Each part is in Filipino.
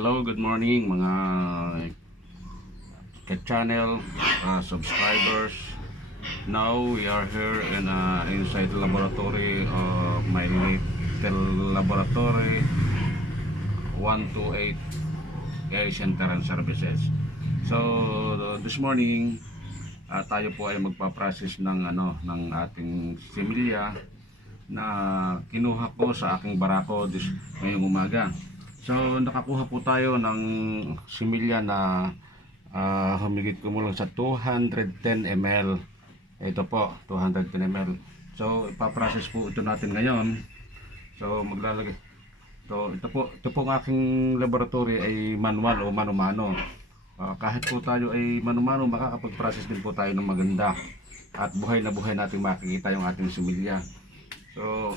Hello, good morning mga channel subscribers. Now we are here in inside the laboratory of my little laboratory 128 Air Center and Services. So this morning tayo po ay magpa-process ng ng ating similya na kinuha ko sa aking barako ngayong umaga. So nakakuha po tayo ng similya na humigit kumulang sa 210 ml. Ito po, 210 ml. So ipaprocess po ito natin ngayon. So maglalagay ito po ang aking laboratory ay manual o mano-mano. Kahit po tayo ay mano-mano, makakapag-process din po tayo ng maganda at buhay na buhay natin makikita yung ating similya. So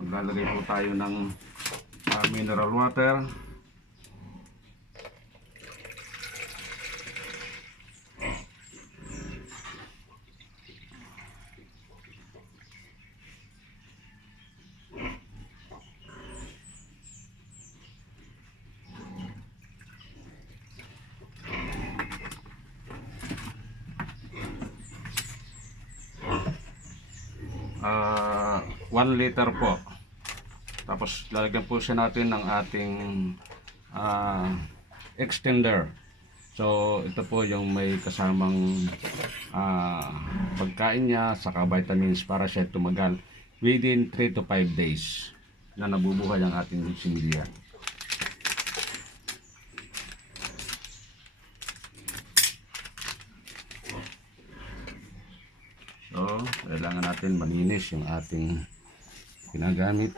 maglalagay po tayo ng mineral water. Uh, 1 liter po. Tapos lalagyan po siya natin ng ating extender. So ito po yung may kasamang pagkain niya saka vitamins para siya tumagal within 3 to 5 days na nabubuhay ang ating similya. So kailangan natin malinis yung ating ginagamit.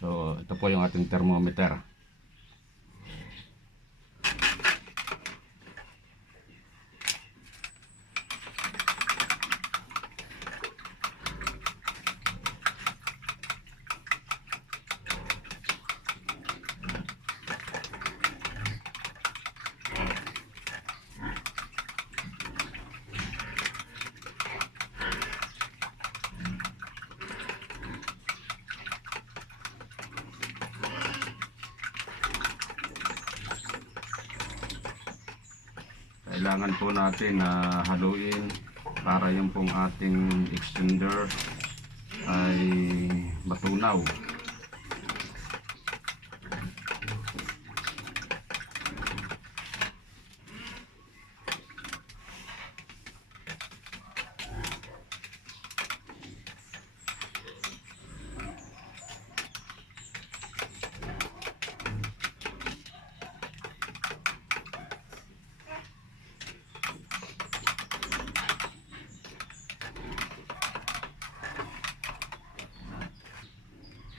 So ito po yung ating thermometer. Kailangan po natin na haluin para yung pong ating extender ay matunaw.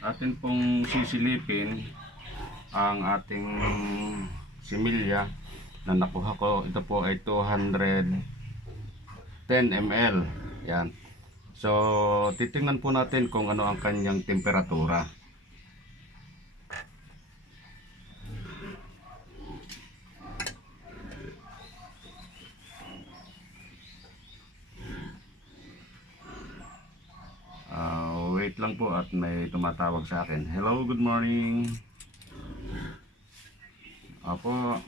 Atin pong sisilipin ang ating similya na nakuha ko. Ito po ay 210 ml. Yan. So titingnan po natin kung ano ang kanyang temperatura. Wait lang po at may tumatawag sa akin. Hello, good morning. Apo.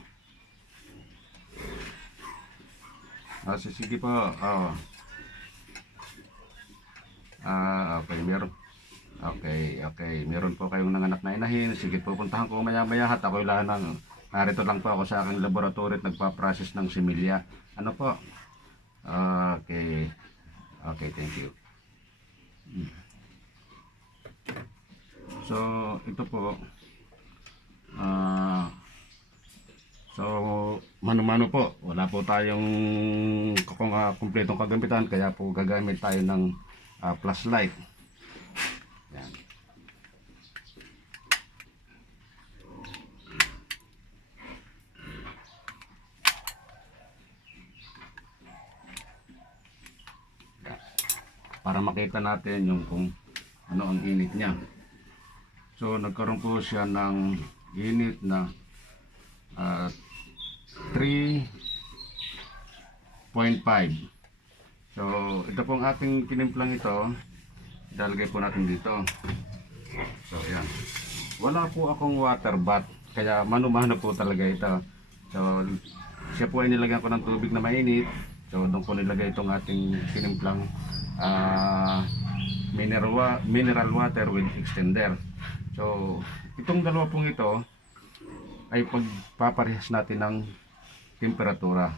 Sige po. Okay, meron. Okay. Meron po kayong nanganak na inahin. Sige po, puntahan ko maya-maya at ako'y narito lang po ako sa aking laboratory at nagpa-process ng similya. Ano po? Okay, thank you. So ito po so mano-mano po, wala po tayong kumpletong kagamitan, kaya po gagamit tayo ng flashlight. Yan. Para makita natin yung kung ano ang init niya. So nagkaroon po siya ng init na 3.5. So ito pong ating tinimplang ito, ilalagay po natin dito. So ayan, Wala po akong water bath, kaya mano-mano po talaga ito. So, siya po ay nilagyan ko ng tubig na mainit. So, doon po nilagay itong ating tinimplang mineral water with extender. So, itong dalawa pong ito ay pagpaparehas natin ng temperatura.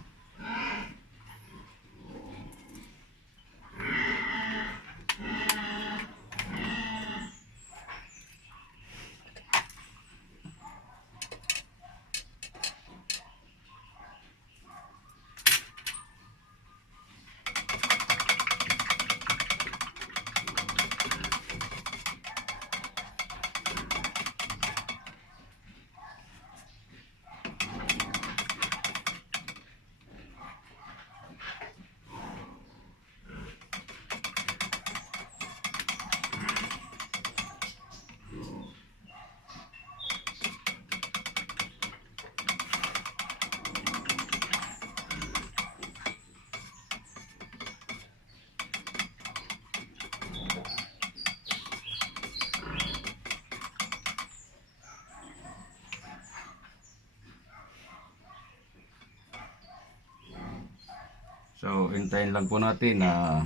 So, hintayin lang po natin na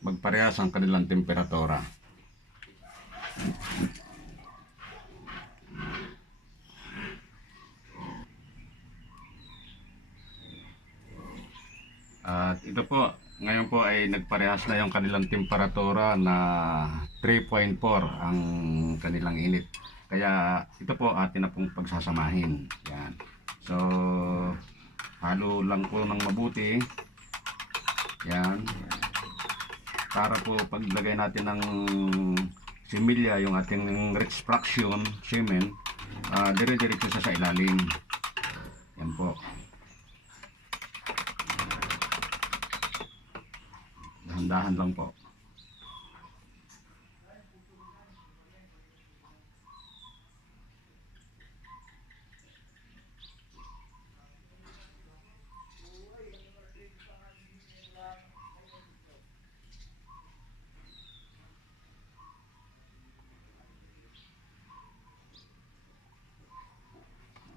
magparehas ang kanilang temperatura. At ito po, ngayon po ay nagparehas na yung kanilang temperatura na 3.4 ang kanilang init. Kaya ito po atin na pong pagsasamahin. Yan. So, halo lang po ng mabuti. Yan. Para po paglagay natin ng similya, yung ating rich fraction semen, dire-diretso sa ilalim. Yan po. Dahan-dahan lang po.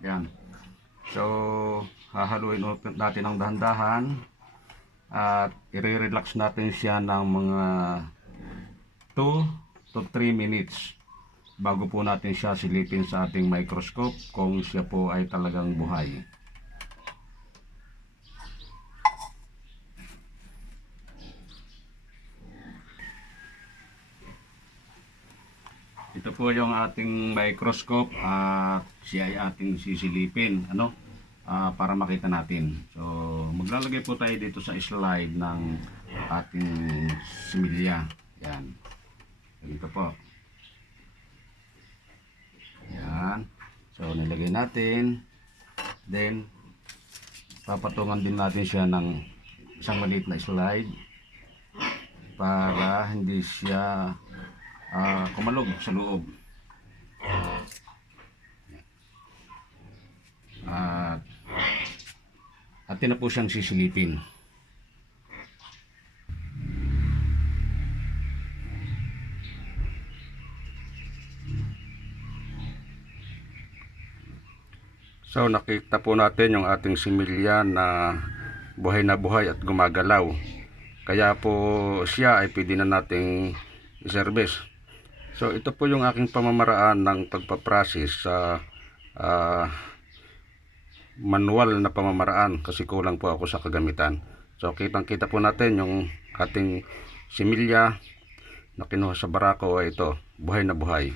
Yan. So, hahaluin natin ng dahan-dahan at i-relax natin siya ng mga 2 to 3 minutes bago po natin siya silipin sa ating microscope kung siya po ay talagang buhay. Ito po yung ating microscope at siya ay ating sisilipin para makita natin. So, maglalagay po tayo dito sa slide ng ating similya. Yan. Ito po. Yan. So, nilagay natin. Then, papatungan din natin siya ng isang maliit na slide para hindi siya kumalog sa loob. At atin na po siyang sisilipin. So nakita po natin yung ating similya na buhay at gumagalaw. Kaya po siya ay pwede na nating i-service. So ito po yung aking pamamaraan ng pagpaprocess sa manual na pamamaraan kasi kulang po ako sa kagamitan. So kitang-kita po natin yung ating similya na kinuha sa barako ay ito, buhay na buhay.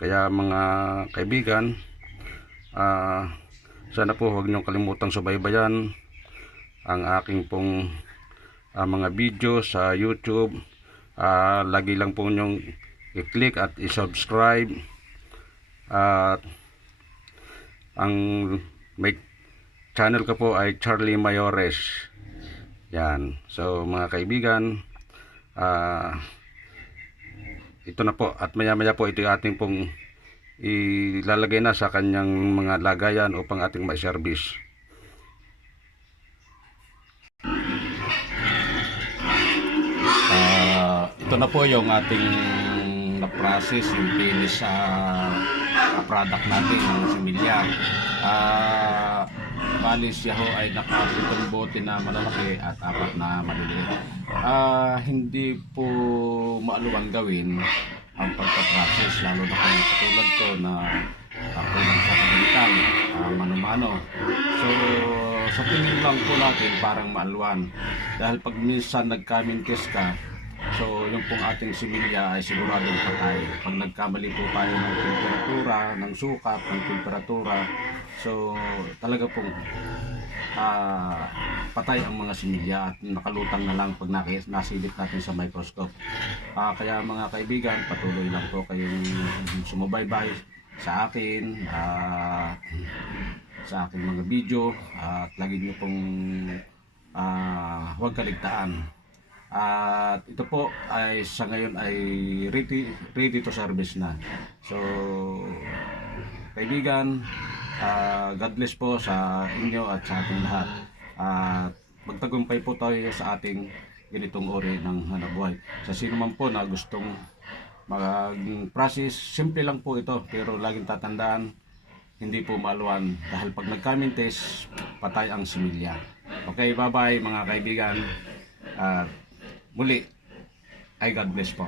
Kaya mga kaibigan, sana po huwag niyong kalimutang subaybayan ang aking pong mga video sa YouTube. Lagi lang po nyong i-click at i-subscribe. At ang may channel ko po ay Charlie Mayores. Yan. So mga kaibigan, ito na po. At maya-maya po ito yung ating pong ilalagay na sa kanyang mga lagayan upang ating ma-service. Ito na po yung ating pagpaprocess yung finish sa product natin ng similya. Bali siya ho ay nakapitong bote na malalaki at 4 na maliliit. Hindi po maaluwang gawin ang pagpaprocess, lalo na kung katulad ko na kulang sa kagamitan, mano-mano. So sa tingin lang po natin parang maaluwan, dahil pag minsan nagkamintis ka, so yung pong ating similya ay siguradong patay. Pag nagkamali po tayo ng temperatura, ng sukat, ng temperatura, so talaga pong patay ang mga similya at nakalutang na lang pag nasilip natin sa microscope. Kaya mga kaibigan, patuloy lang po kayong sumubaybay sa akin, sa aking mga video, at lagi nyo pong huwag kaligtaan. At ito po ay sa ngayon ay ready to service na. So kaibigan, God bless po sa inyo at sa ating lahat. At magtagumpay po tayo sa ating ganitong uri ng hanapbuhay. Sa sino man po na gustong mag-process, simple lang po ito, pero laging tatandaan, hindi po maaluwan, dahil pag nagkamintis, patay ang similya. Okay, bye bye mga kaibigan. Muli, ay God bless po.